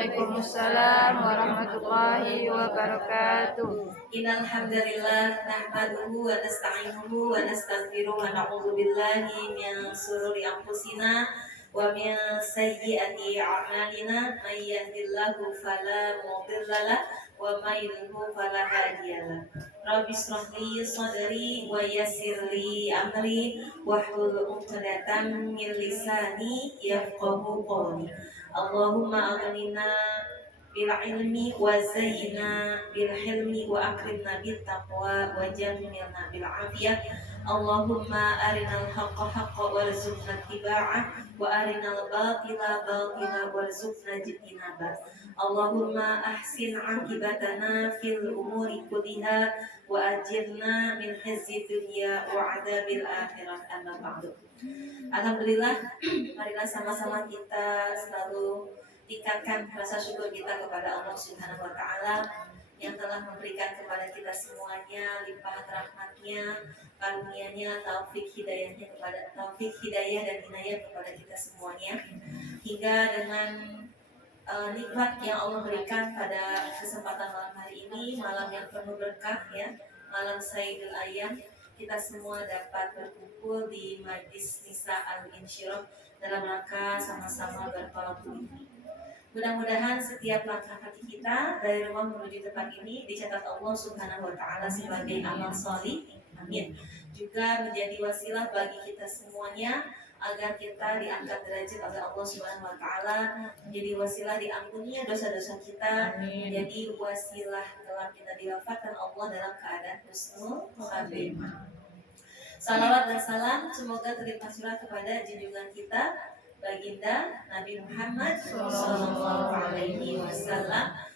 Waalaikumsalam warahmatullahi wabarakatuh. Innal hamdalillah nahmaduhu wa nasta'inuhu wa nastaghfiruh wa na'udzu billahi min shururi anfusina wa min sayyiati a'malina may yahdihillahu fala mudilla lahu wa may yudlil fala hadiya lahu. Rabbi shrah li sadri wa yassir li amri wahlul 'uqdatam min lisani yafqahu qawli. Allahumma aghnina bil ilmi wa zayyina bil hilmi wa akrimna bit taqwa wa jammilna bil afiyah. Allahumma arinal haqqa haqqa warzuqna ittiba'ah wa arinal batila batila warzuqna ijtinabah. Allahumma ahsin aqibatana fil umuri kulliha wa ajirna min khizyi dunya wa adabil akhirah. Amma ba'du. Alhamdulillah, marilah sama-sama kita selalu tingkatkan rasa syukur kita kepada Allah Subhanahu wa taala yang telah memberikan kepada kita semuanya limpahan rahmatnya, karunia-Nya, taufik hidayah dan inayah kepada kita semuanya, hingga dengan nikmat yang Allah berikan pada kesempatan malam hari ini, malam yang penuh berkah ya, malam Sayyidul Ayyam, kita semua dapat berkumpul di Majlis Nisa Al-Insyirah dalam rangka sama-sama bertolak ini. Mudah-mudahan setiap langkah kaki kita dari rumah menuju tempat ini dicatat Allah Subhanahu wa taala sebagai amal shalih. Amin. Juga menjadi wasilah bagi kita semuanya agar kita diangkat derajat oleh Allah Subhanahu wa taala, menjadi wasilah diampuninya dosa-dosa kita, menjadi wasilah kelak kita diwafatkan Allah dalam keadaan husnul khatimah. Salawat dan salam semoga terlimpah curah kepada junjungan kita Baginda Nabi Muhammad SAW,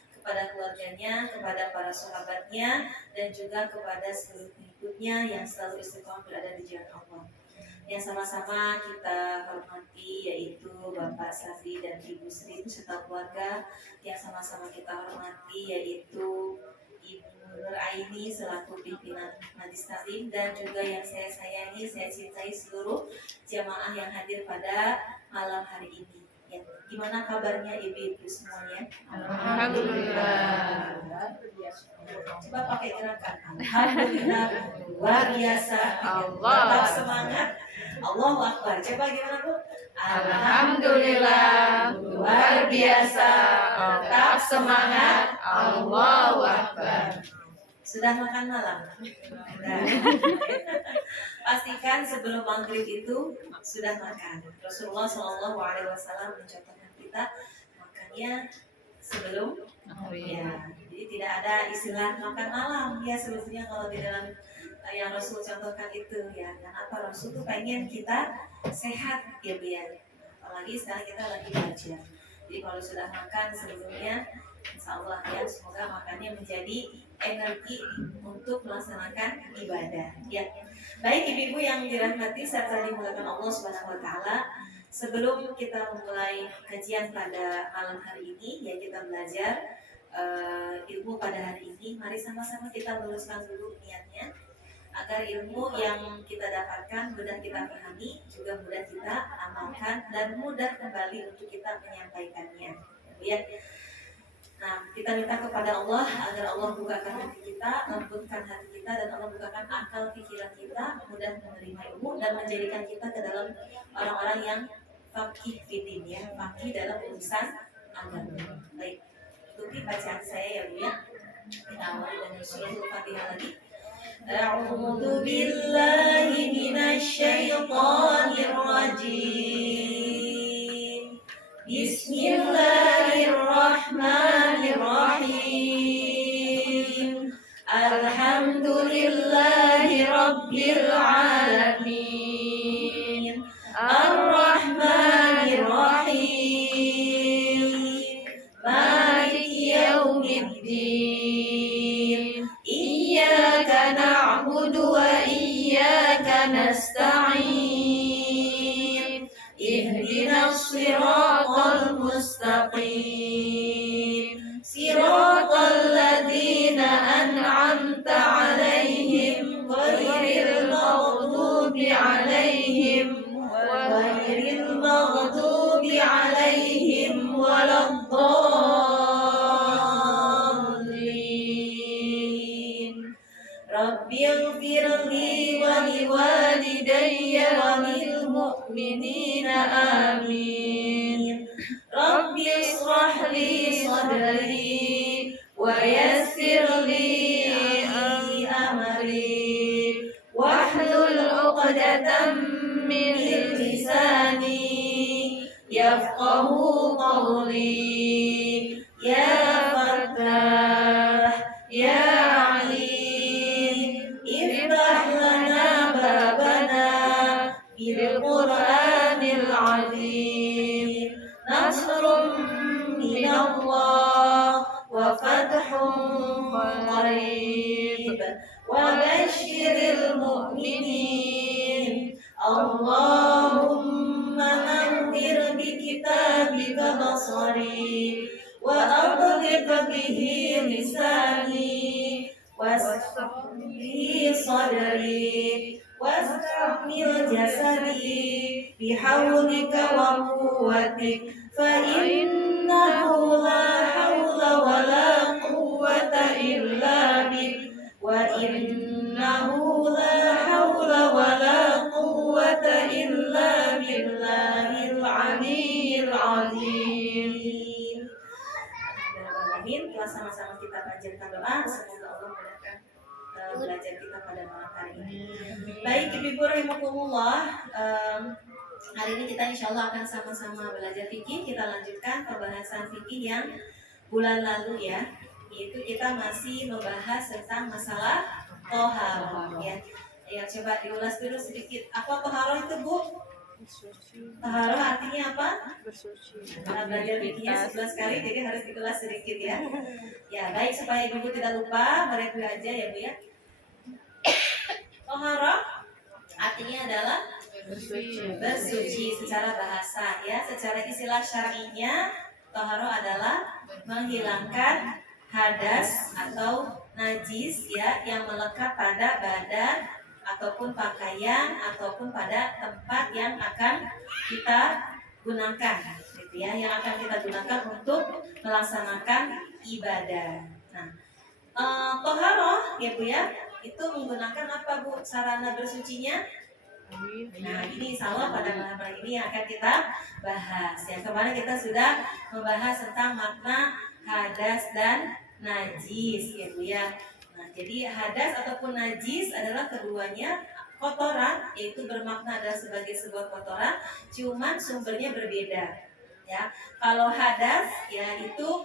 kepada keluarganya, kepada para sahabatnya, dan juga kepada seluruh pengikutnya yang selalu istiqomah berada di jalan Allah. Yang sama-sama kita hormati yaitu Bapak Safi dan Ibu Sri serta keluarga, yang sama-sama kita hormati yaitu Ibu Nur Aini selaku pimpinan Majelis Taklim, dan juga yang saya sayangi, saya cintai seluruh jamaah yang hadir pada malam hari ini. Ya, gimana kabarnya ibu-ibu semuanya? Alhamdulillah. Coba pakai gerakan. Alhamdulillah luar biasa. Allah. Tetap semangat. Allahu Akbar. Coba gimana Bu? Alhamdulillah luar biasa. Tetap semangat. Allahu Akbar. Sudah makan malam? Sudah. Pastikan sebelum maghrib itu sudah makan. Rasulullah SAW mencontohkan kita makannya sebelum ya. Jadi tidak ada istilah makan malam ya sebetulnya kalau di dalam yang Rasul contohkan itu ya. Dan apa Rasul tuh pengen kita sehat ya biar. Apalagi sekarang kita lagi belajar. Jadi kalau sudah makan sebelumnya, insya Allah ya semoga makannya menjadi energi untuk melaksanakan ibadah. Ya, baik ibu-ibu yang dirahmati serta dimuliakan Allah Subhanahu Wa Taala. Sebelum kita memulai kajian pada malam hari ini, ya kita belajar ilmu pada hari ini. Mari sama-sama kita luruskan dulu niatnya, agar ilmu yang kita dapatkan mudah kita pahami, juga mudah kita amalkan, dan mudah kembali untuk kita menyampaikannya. Ya. Nah, kita minta kepada Allah agar Allah bukakan hati kita, lembutkan hati kita, dan Allah bukakan akal pikiran kita, mudah menerima ilmu dan menjadikan kita ke dalam orang-orang yang faqih fiddin ya, faqih dalam urusan agama. Baik, ikuti bacaan saya ya Bu ya. Kita awali dengan surah Al-Fatihah lagi. A'udzu billahi minasy syaithanir rajim. Bismillahirrahmanirrahim. Alhamdulillahi rabbil alamin. Ar-Rahmanir-Rahim. Maliki yaumiddin. Iyyaka na'budu wa iyyaka nasta'in. Ihdinas siratal mustaqim. Siratal ladzina an'amta 'alaihim ghairil maghdubi 'alaihim waladdallin. Rabbi ighfir li wa liwalidayya wa lil mu'minina amin. Rabbi israh li sadri wa yassir li amri wahlul 'uqdatam min lisani yafqahu qawli ya Fattah ya Alim iftah lana babana bil Qur'anil azim nasrun min Allah wa fathun qarib wa basyiril mu'minin Allahumma nawwir bi kitabika basari wa adliq bihi lisani washrah bihi sadri wastamil jasadi bihawlika wa quwwatik fa innahu la hawla wa la quwwata illa bik wa innahu la hawla wa la quwwata illa billahil aliyyil azim. Amin. Telah sama-sama kita panjatkan doa, semoga Allah memudahkan belajar kita pada malam hari ini. Baik, Ibu rahimakumullah, hari ini kita insya Allah akan sama-sama belajar fikih. Kita lanjutkan pembahasan fikih yang bulan lalu ya, yaitu kita masih membahas tentang masalah toharoh ya. Ya, coba diulas dulu sedikit. Apa toharoh itu, Bu? Taharoh artinya apa? Bersuci. Nah, belajar fikihnya 11 kali, jadi harus dikelas sedikit ya. Ya, baik, supaya Ibu tidak lupa, mereview aja ya Bu ya. Taharoh artinya adalah bersuci secara bahasa ya. Secara istilah syar'inya, taharoh adalah menghilangkan hadas atau najis ya yang melekat pada badan ataupun pakaian ataupun pada tempat yang akan kita gunakan gitu ya, yang akan kita gunakan untuk melaksanakan ibadah. Nah, toharoh ya Bu ya, itu menggunakan apa Bu sarana bersucinya? Nah, ini insya Allah pada malam hari ini yang akan kita bahas. Yang kemarin kita sudah membahas tentang makna hadas dan najis ya Bu ya. Nah, jadi hadas ataupun najis adalah keduanya kotoran, yaitu bermakna adalah sebagai sebuah kotoran, cuman sumbernya berbeda. Ya, kalau hadas ya itu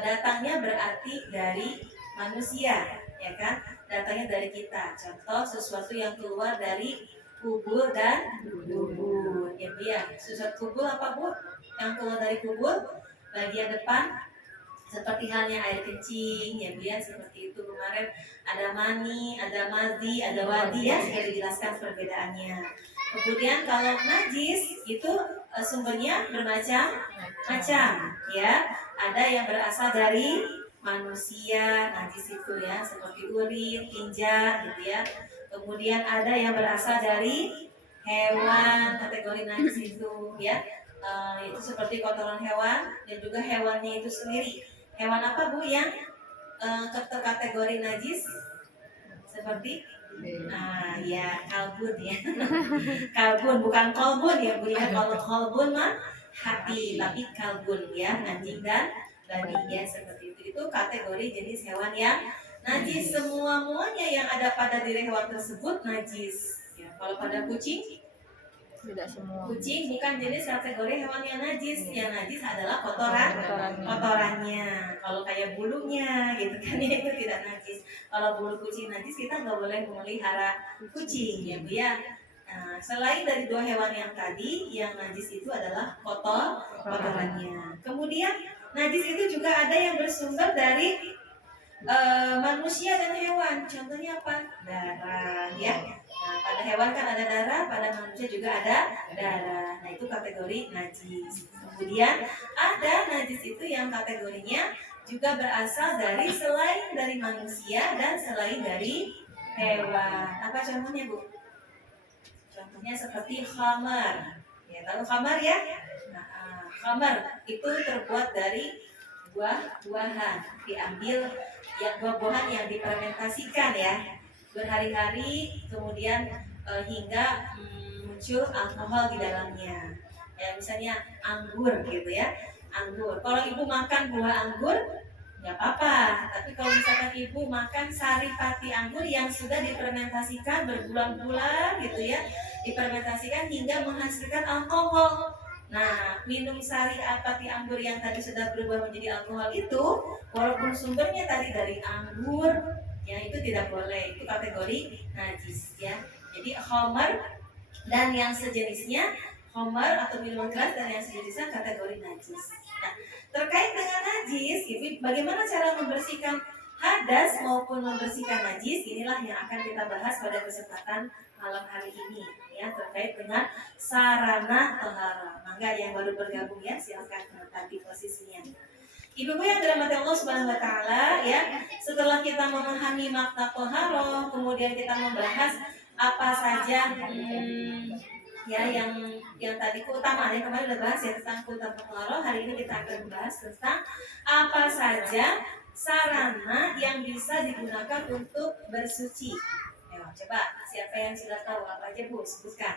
datangnya berarti dari manusia, ya kan? Datangnya dari kita. Contoh sesuatu yang keluar dari kubur dan dubur. Ya, Bu ya. Sesuatu kubur apa Bu? Yang keluar dari kubur bagian depan. Seperti halnya air kencing, ya Bu ya, seperti itu kemarin ada mani, ada madhi, ada wadi ya, sudah dijelaskan perbedaannya. Kemudian kalau najis itu sumbernya bermacam-macam ya. Ada yang berasal dari manusia, najis itu ya, seperti urin, tinja gitu ya. Kemudian ada yang berasal dari hewan, kategori najis itu ya. Itu seperti kotoran hewan dan juga hewannya itu sendiri. Hewan apa Bu yang terkategori najis? Seperti ya kalbun ya. Kalbun bukan kolbun ya Bu ya. Kalau kolbun mah hati, tapi kalbun ya, anjing dan babi ya, seperti itu. Itu kategori jenis hewan yang najis. Semuanya yang ada pada diri hewan tersebut najis. Ya, kalau pada kucing, Tidak semua. kucing bukan jenis kategori hewan yang najis. Yang najis adalah Kotorannya. kotorannya. Kalau kayak bulunya gitu kan ya, itu tidak najis. Kalau bulu kucing najis, kita nggak boleh memelihara kucing ya Bu ya. Nah, selain dari dua hewan yang tadi, yang najis itu adalah kotorannya. Kemudian najis itu juga ada yang bersumber dari manusia dan hewan. Contohnya apa? Darah ya. Nah, pada hewan kan ada darah, pada manusia juga ada darah. Nah, itu kategori najis. Kemudian ada najis itu yang kategorinya juga berasal dari selain dari manusia dan selain dari hewan. Apa contohnya Bu? Contohnya seperti khamar. Ya, tahu khamar ya? Nah, khamar itu terbuat dari buah-buahan, diambil ya buah-buahan yang difermentasikan ya. berhari-hari, kemudian hingga muncul alkohol di dalamnya. Ya misalnya anggur gitu ya, anggur. Kalau ibu makan buah anggur nggak apa-apa, tapi kalau misalkan ibu makan sari pati anggur yang sudah difermentasikan berbulan-bulan gitu ya, difermentasikan hingga menghasilkan alkohol. Nah, minum sari pati anggur yang tadi sudah berubah menjadi alkohol itu, walaupun sumbernya tadi dari anggur, ya itu tidak boleh, itu kategori najis ya. Jadi khamar dan yang sejenisnya, khamar atau minuman keras dan yang sejenisnya kategori najis. Nah, terkait dengan najis, bagaimana cara membersihkan hadas maupun membersihkan najis? Inilah yang akan kita bahas pada kesempatan malam hari ini ya, terkait dengan sarana tohara. Mangga yang baru bergabung ya, silakan menempati posisinya. Ibu-ibu yang dirahmati Allah Subhanahu wa taala ya, setelah kita memahami makna tohara, kemudian kita membahas apa saja ya yang tadi keutamaan yang kemarin udah bahas ya tentang keutamaan tohara. Hari ini kita akan membahas tentang apa saja sarana yang bisa digunakan untuk bersuci. Ayo, coba siapa yang sudah tahu apa aja Bu, sebutkan.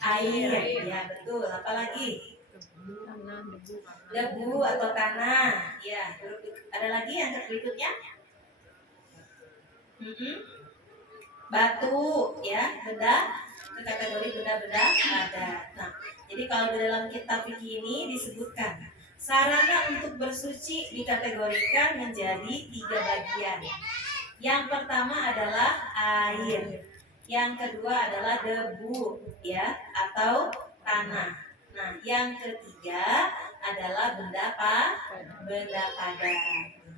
Air, ya betul. Apa lagi? Debu atau tanah. Ya, ada lagi yang berikutnya? Batu, ya, benda, kategori benda-benda ada. Nah, jadi kalau di dalam kitab fikih ini disebutkan sarana untuk bersuci dikategorikan menjadi 3 bagian. Yang pertama adalah air, yang kedua adalah debu, ya, atau tanah. Nah, yang ketiga adalah benda padat.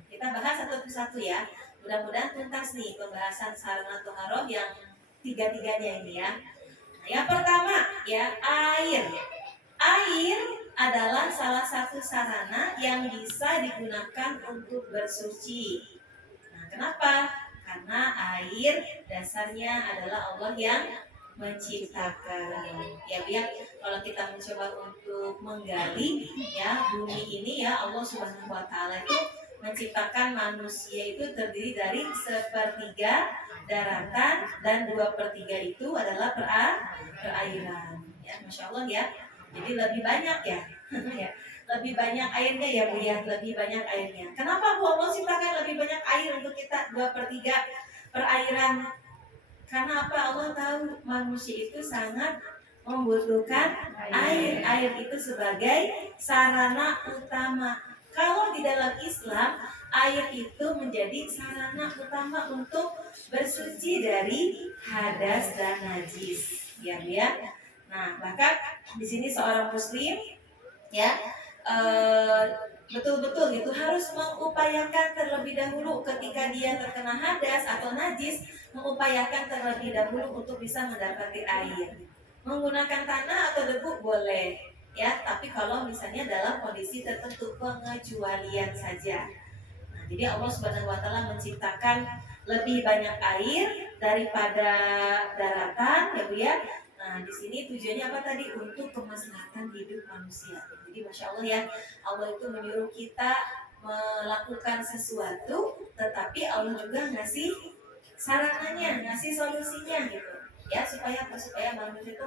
Kita bahas satu persatu ya. Mudah-mudahan tuntas nih pembahasan sarana toharoh yang tiga-tiganya ini ya. Nah, yang pertama ya air. Air adalah salah satu sarana yang bisa digunakan untuk bersuci. Nah, kenapa? Karena air dasarnya adalah Allah yang menciptakan. Ya biar kalau kita mencoba untuk menggali ya bumi ini ya, Allah Subhanahu wa taala itu menciptakan manusia itu terdiri dari 1/3 daratan dan 2/3 itu adalah perairan. Ya, Masya Allah ya. Jadi lebih banyak ya. Ya. Lebih banyak airnya ya Bu ya, lebih banyak airnya. Kenapa Bu Allah ciptakan lebih banyak air untuk kita 2/3 perairan? Karena apa? Allah tahu manusia itu sangat membutuhkan air. Air itu sebagai sarana utama. Kalau di dalam Islam, air itu menjadi sarana utama untuk bersuci dari hadas dan najis. Ya, ya. Nah, bahkan di sini seorang muslim ya betul-betul itu harus mengupayakan terlebih dahulu ketika dia terkena hadas atau najis, mengupayakan terlebih dahulu untuk bisa mendapati air. Menggunakan tanah atau debu boleh ya, tapi kalau misalnya dalam kondisi tertentu, pengecualian saja. Nah, jadi Allah Subhanahu wa taala menciptakan lebih banyak air daripada daratan ya Bu ya. Nah, di sini tujuannya apa tadi? Untuk kemaslahatan hidup manusia. Jadi Masya Allah ya, Allah itu menyuruh kita melakukan sesuatu, tetapi Allah juga ngasih sarananya, ngasih solusinya gitu. Ya, supaya manusia itu